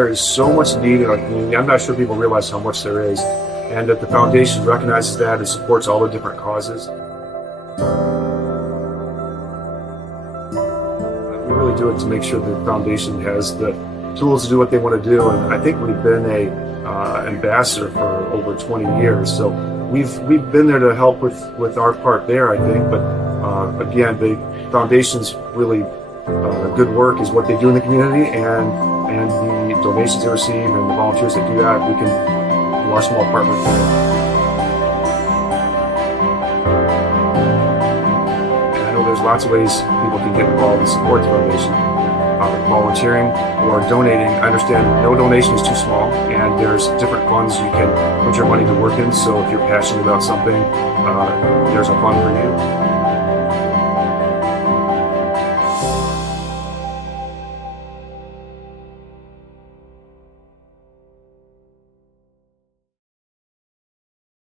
there is so much need in our community. I'm not sure people realize how much there is, and that the foundation recognizes that and supports all the different causes. We really do it to make sure the foundation has the tools to do what they want to do, and I think we've been a ambassador for over 20 years, so we've been there to help with our part there, I think. But again, the foundation's really good work is what they do in the community, and the donations they receive and the volunteers that do that, we can do our small part with them. And I know there's lots of ways people can get involved and support the foundation. Volunteering or donating. I understand no donation is too small, and there's different funds you can put your money to work in. So if you're passionate about something, there's a fund for you.